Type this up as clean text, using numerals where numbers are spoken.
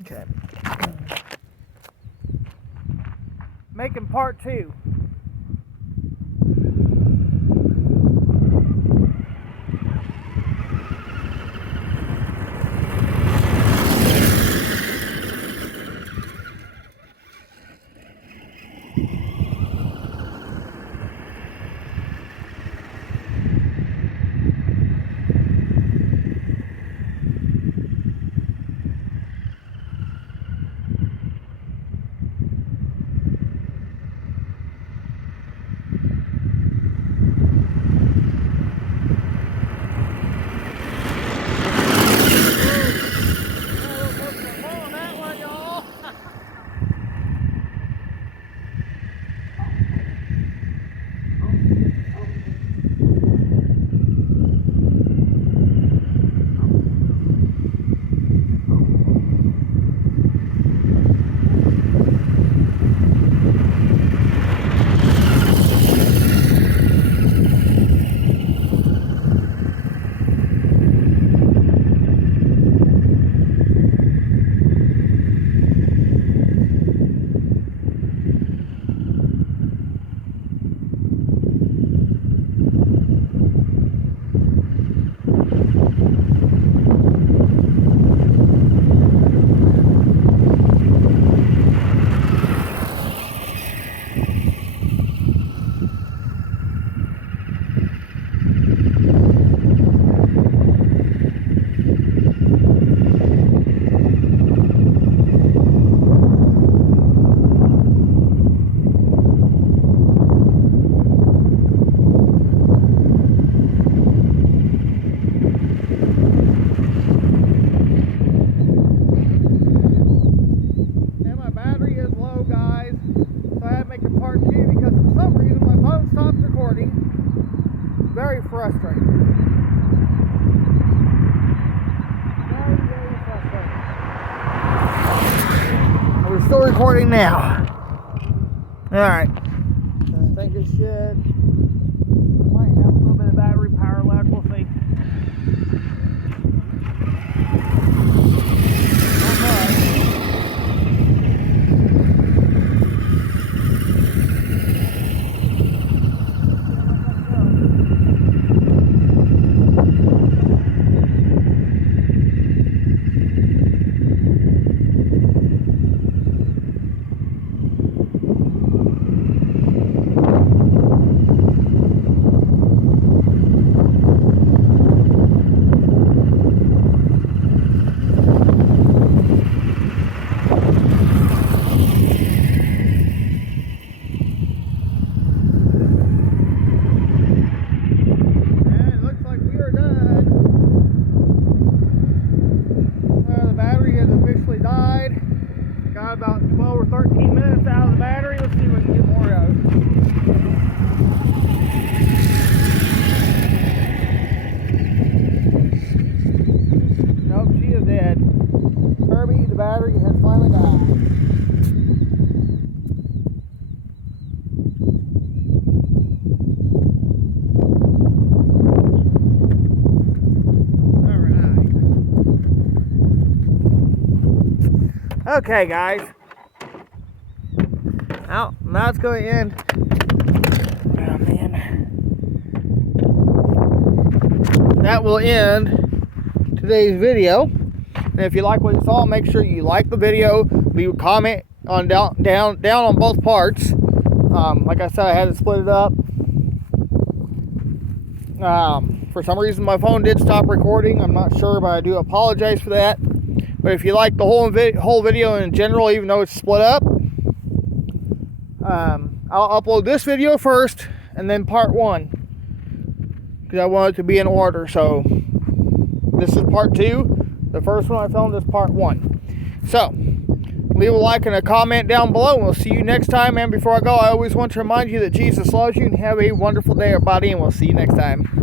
Okay. Making part 2. Very frustrating. Very frustrating. We're still recording now. Alright. I think it should. Might have a little bit of battery power left. We'll see. Not much. About 12 or 13 minutes out of the battery. Let's see if we can get more out of it. Nope, she is dead. Herbie, the battery has finally died. Okay, guys. Now it's going to end. Oh, man. That will end today's video. And if you like what you saw, make sure you like the video. Leave a comment on down on both parts. Like I said, I had to split it up. For some reason, my phone did stop recording. I'm not sure, but I do apologize for that. But if you like the whole video in general, even though it's split up, I'll upload this video first and then part 1, because I want it to be in order. So this is part 2. The first one I filmed is part 1. So leave a like and a comment down below, and we'll see you next time. And before I go, I always want to remind you that Jesus loves you, and have a wonderful day, everybody, and we'll see you next time.